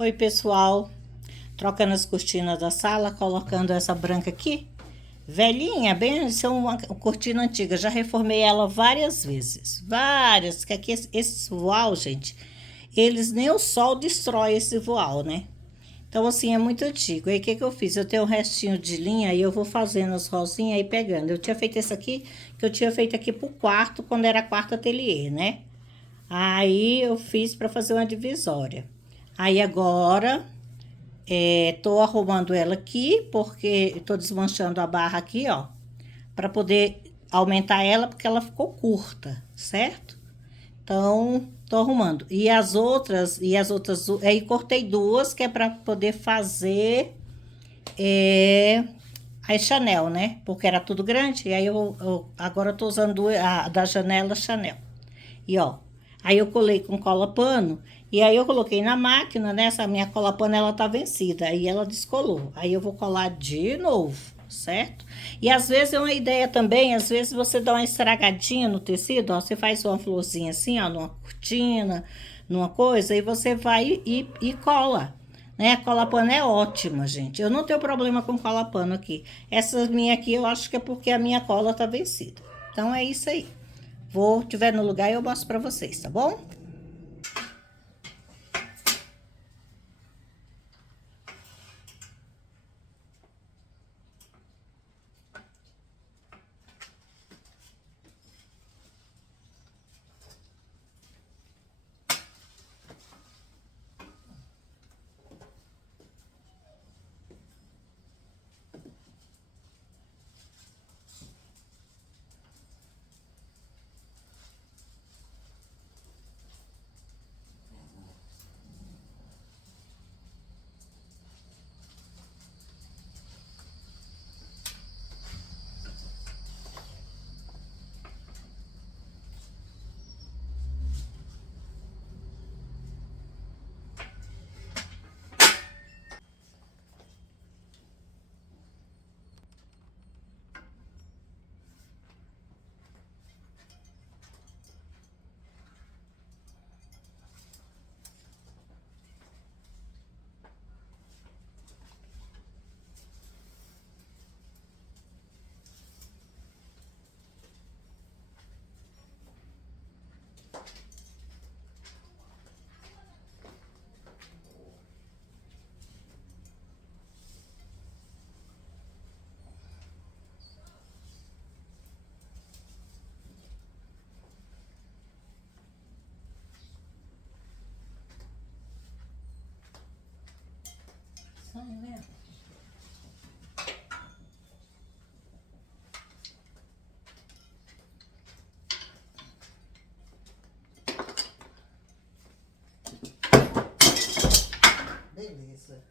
Oi, pessoal. Trocando as cortinas da sala, colocando essa branca aqui. Velhinha, bem, isso é uma cortina antiga. Já reformei ela várias vezes. Várias. Que aqui esse voal, gente, eles nem o sol destrói esse voal, né? Então, assim, é muito antigo. Aí, o que que eu fiz? Eu tenho um restinho de linha e eu vou fazendo as rosinhas e pegando. Eu tinha feito esse aqui, que eu tinha feito aqui pro quarto, quando era quarto ateliê, né? Aí, eu fiz para fazer uma divisória. Aí, agora, tô arrumando ela aqui, porque tô desmanchando a barra aqui, ó, para poder aumentar ela, porque ela ficou curta, certo? Então, tô arrumando. Aí cortei duas, que é para poder fazer é, a Chanel, né? Porque era tudo grande, e aí agora eu tô usando a da janela Chanel. E ó, aí eu colei com cola pano e aí eu coloquei na máquina, né? Essa minha cola pano ela tá vencida, aí ela descolou. Aí eu vou colar de novo, certo? E às vezes é uma ideia também, às vezes você dá uma estragadinha no tecido, ó, você faz uma florzinha assim, ó, numa cortina, numa coisa, e você vai e cola. Né? A cola pano é ótima, gente. Eu não tenho problema com cola pano aqui. Essa minha aqui eu acho que é porque a minha cola tá vencida. Então é isso aí. Vou, tiver no lugar, eu mostro pra vocês, tá bom? Só mesmo. Beleza.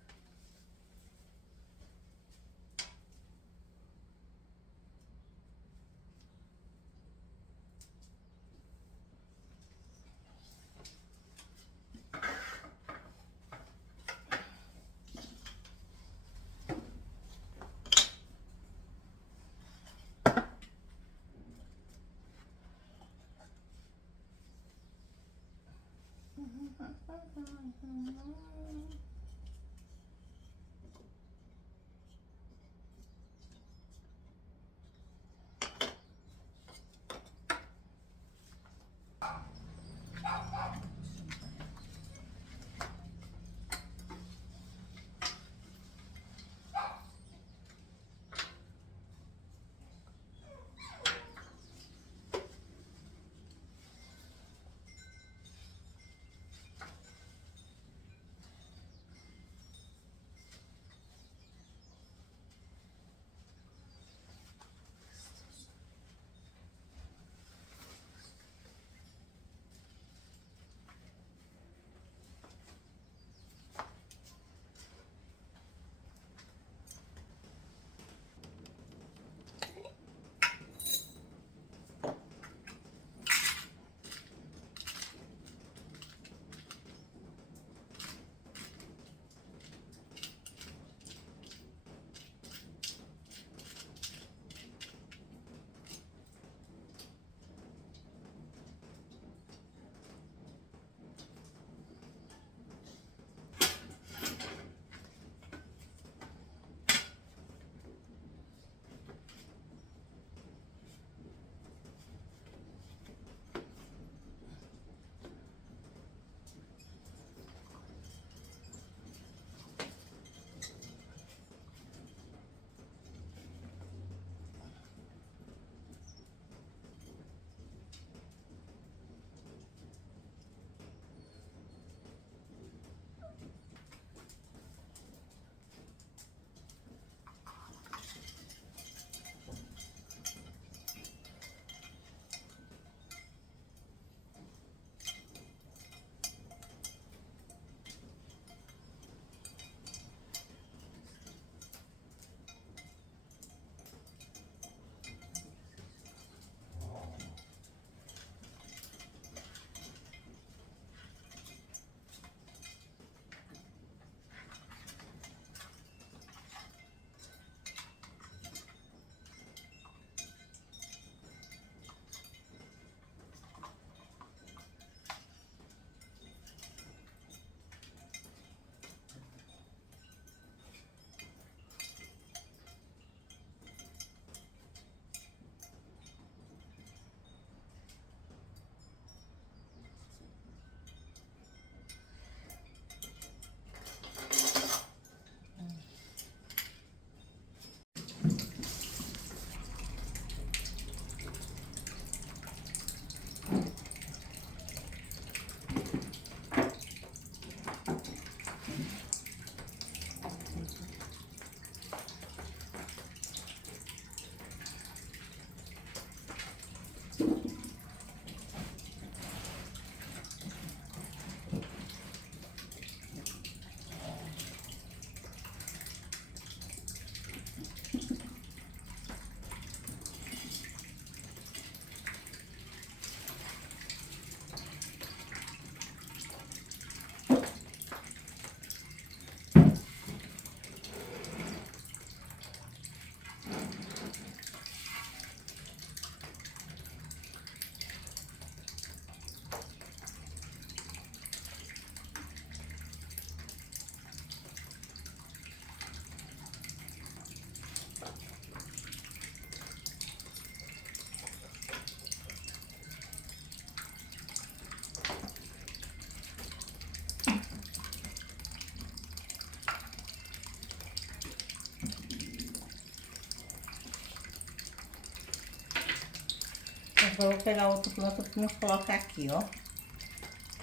Vou pegar outra planta pra me colocar aqui, ó.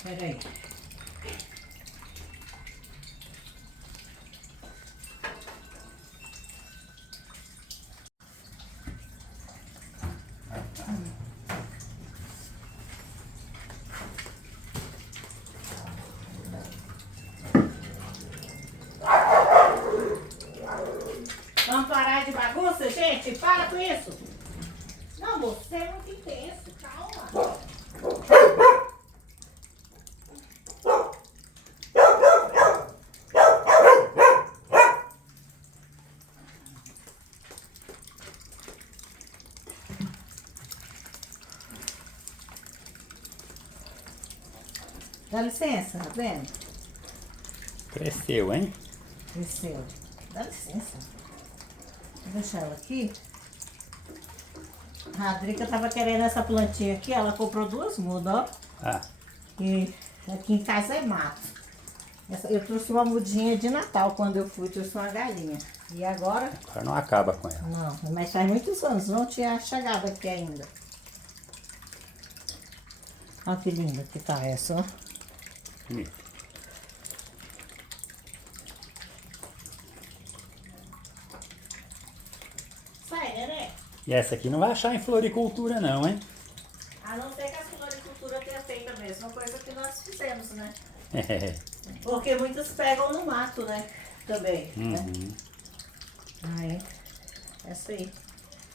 Pera aí. Vamos parar de bagunça, gente? Para com isso! Não, você é muito intenso, calma. Dá licença, tá vendo? Cresceu, hein? Cresceu. Dá licença. Vou deixar ela aqui. A Drica tava querendo essa plantinha aqui, ela comprou 2 mudas, ó. Ah, E aqui em casa é mato. Eu trouxe uma mudinha de Natal quando eu fui, trouxe uma galinha. E agora? agora não acaba com ela. Não, mas faz muitos anos, não tinha chegado aqui ainda. Olha que linda que tá essa, ó. Bonito. Sai, neném. E essa aqui não vai achar em floricultura não, hein? A não ser que a floricultura tenha feito a mesma coisa que nós fizemos, né? É. Porque muitos pegam no mato, né? Também, né? Uhum. Aí, essa aí.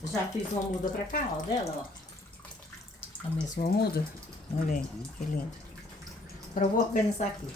Já fiz uma muda pra cá, ó, dela, ó. A mesma muda. Olha aí, que lindo. Agora eu vou organizar aqui.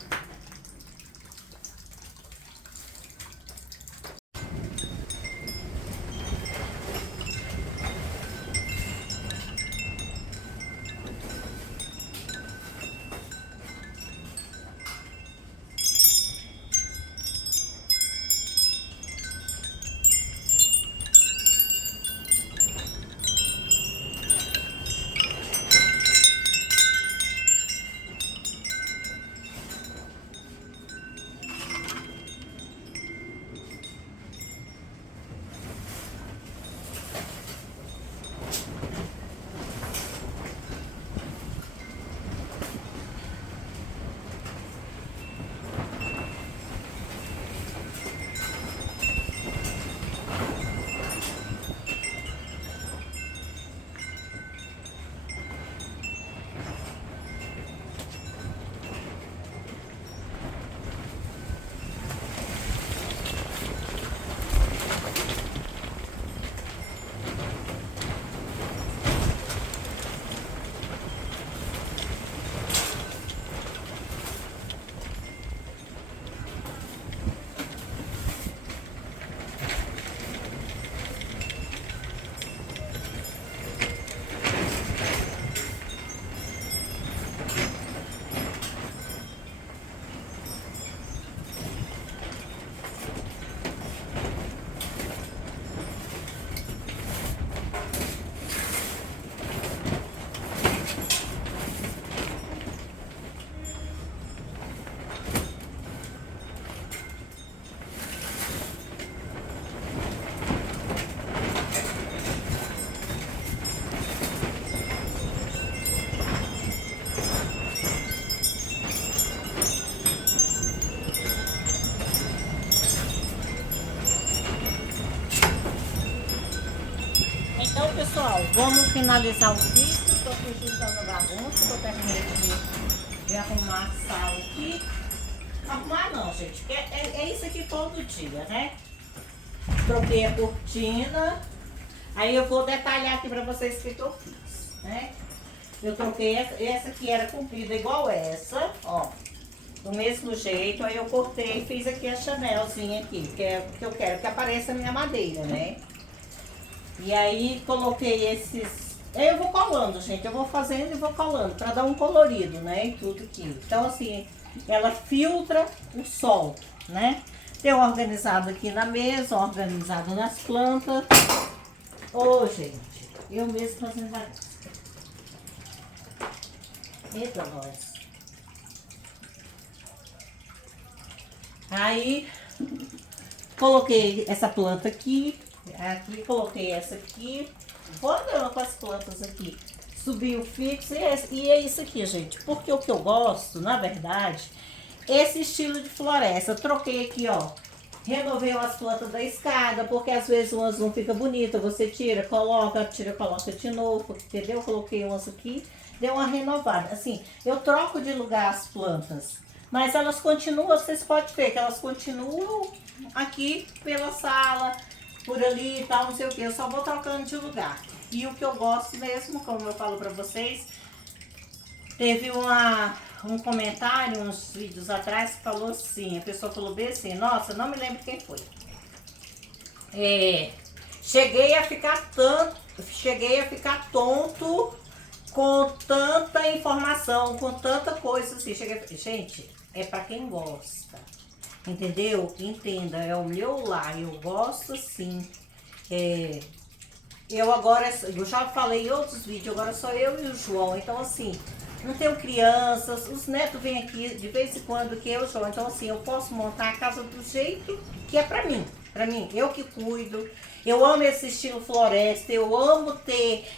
Então, pessoal, vamos finalizar o vídeo. Estou aqui juntando a bagunça, que eu terminei de arrumar a sala aqui. Arrumar não, gente, porque é isso aqui todo dia, né? Troquei a cortina. Aí eu vou detalhar aqui pra vocês o que eu fiz, né? Eu troquei essa aqui, era comprida igual essa, ó. Do mesmo jeito, aí eu cortei e fiz aqui a chanelzinha aqui, que é o que eu quero que apareça a minha madeira, né? E aí coloquei esses... Aí eu vou colando, gente, eu vou fazendo e vou colando, pra dar um colorido, né, em tudo aqui. Então, assim, ela filtra o sol, né? Tem organizado aqui na mesa, organizado nas plantas. Ô, gente, eu mesmo fazendo bagunça. Eita, nós. Aí, coloquei essa planta aqui, coloquei essa aqui. Vou andando com as plantas aqui. subiu fixo e é isso aqui, gente. Porque o que eu gosto, na verdade, esse estilo de floresta. Eu troquei aqui, ó. Renovei as plantas da escada, porque às vezes umas não ficam bonitas. Você tira, coloca de novo, entendeu? Eu coloquei umas aqui, deu uma renovada. Assim, eu troco de lugar as plantas, mas elas continuam, vocês podem ver que elas continuam aqui pela sala, por ali e tal, não sei o que. Eu só vou trocando de lugar. E o que eu gosto mesmo, como eu falo pra vocês, teve um comentário uns vídeos atrás que falou assim, a pessoa falou bem assim, nossa, não me lembro quem foi. Cheguei a ficar tonto com tanta informação, com tanta coisa assim. Gente, é pra quem gosta. Entendeu? Entenda, é o meu lar, eu gosto sim. Eu já falei em outros vídeos, agora só eu e o João, então assim, não tenho crianças, os netos vêm aqui de vez em quando que eu, João, então assim, eu posso montar a casa do jeito que é pra mim, eu que cuido, eu amo esse estilo floresta, eu amo ter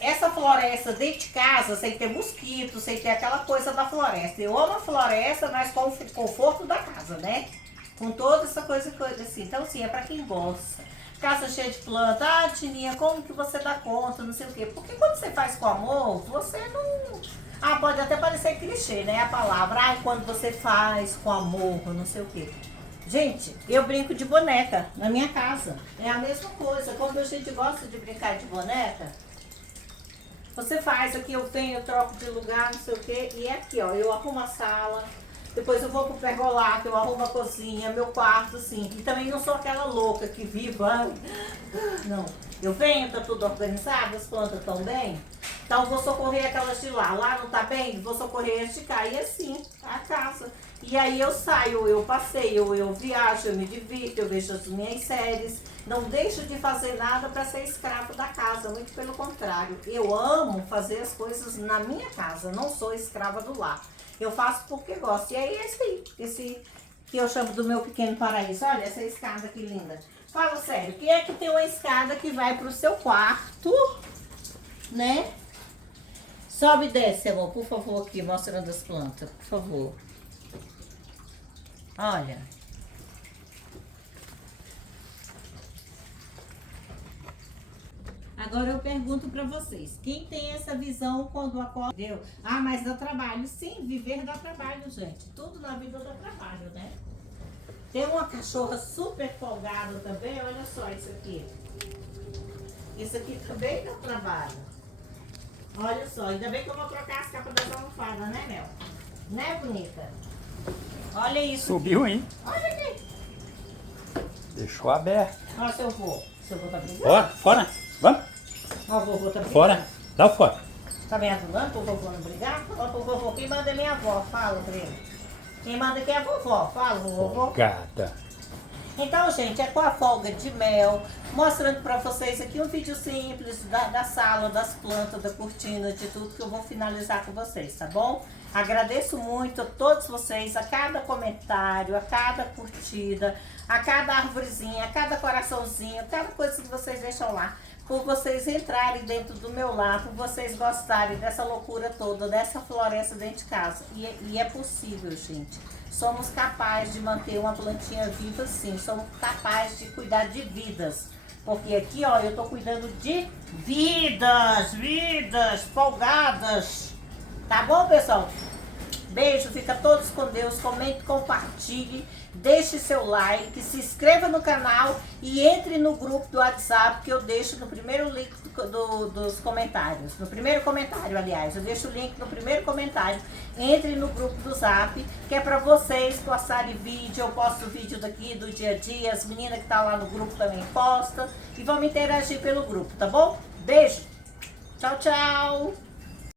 essa floresta dentro de casa, sem ter mosquito, sem ter aquela coisa da floresta. Eu amo a floresta, mas com o conforto da casa, né? Com toda essa coisa assim. Então, assim, é pra quem gosta. Casa cheia de planta. Ah, Tininha, como que você dá conta? Não sei o quê. Porque quando você faz com amor, você não... Ah, pode até parecer clichê, né? A palavra. Ah, quando você faz com amor, não sei o quê. Gente, eu brinco de boneca na minha casa. É a mesma coisa. Quando a gente gosta de brincar de boneca, você faz aqui, eu venho, eu troco de lugar, não sei o quê. E é aqui, ó, eu arrumo a sala. Depois eu vou pro pergolato, eu arrumo a cozinha, meu quarto, assim. E também não sou aquela louca que viva. Não. Eu venho, tá tudo organizado, as plantas estão bem. Então vou socorrer aquelas de lá. Lá não tá bem? Vou socorrer as de cá. E assim, a casa. E aí eu saio, eu passeio, eu viajo, eu me divirto, eu vejo as minhas séries. Não deixo de fazer nada para ser escravo da casa, muito pelo contrário. Eu amo fazer as coisas na minha casa, não sou escrava do lar. Eu faço porque gosto. E aí esse que eu chamo do meu pequeno paraíso. Olha essa escada que linda. Fala sério, quem é que tem uma escada que vai pro seu quarto, né? Sobe e desce, amor, por favor, aqui, mostrando as plantas, por favor. Olha. Agora eu pergunto pra vocês, quem tem essa visão quando acorda? Entendeu? Ah, mas dá trabalho. Sim, viver dá trabalho, gente. Tudo na vida dá trabalho, né? Tem uma cachorra super folgada também, olha só isso aqui. Isso aqui também dá trabalho. Olha só, ainda bem que eu vou trocar as capas das almofadas, né, Mel? Né, bonita? Olha isso. Subiu, hein? Olha aqui. Deixou aberto. Olha seu vô. Seu vô tá brigando? Ó, fora. Vamos. Ó, o vovô tá brigando. Fora. Dá o fora. Tá me adulando pro vovô não brigar? Fala pro vovô. Quem manda é minha avó. Fala pra ele. Quem manda aqui é a vovó. Fala, vovô. Gata. Então, gente, é com a folga de Mel, mostrando pra vocês aqui um vídeo simples da sala, das plantas, da cortina, de tudo que eu vou finalizar com vocês, tá bom? Agradeço muito a todos vocês, a cada comentário, a cada curtida, a cada arvorezinha, a cada coraçãozinho, a cada coisa que vocês deixam lá, por vocês entrarem dentro do meu lar, por vocês gostarem dessa loucura toda, dessa floresta dentro de casa. E é possível, gente. Somos capazes de manter uma plantinha viva, sim. Somos capazes de cuidar de vidas. Porque aqui, ó, eu tô cuidando de vidas folgadas. Tá bom, pessoal? Beijo, fica todos com Deus. Comente, compartilhe, deixe seu like, se inscreva no canal e entre no grupo do WhatsApp que eu deixo no primeiro link dos comentários. No primeiro comentário, aliás, eu deixo o link no primeiro comentário. Entre no grupo do Zap, que é pra vocês postarem vídeo. Eu posto vídeo daqui do dia a dia, as meninas que estão lá no grupo também postam. E vamos interagir pelo grupo, tá bom? Beijo! Tchau, tchau!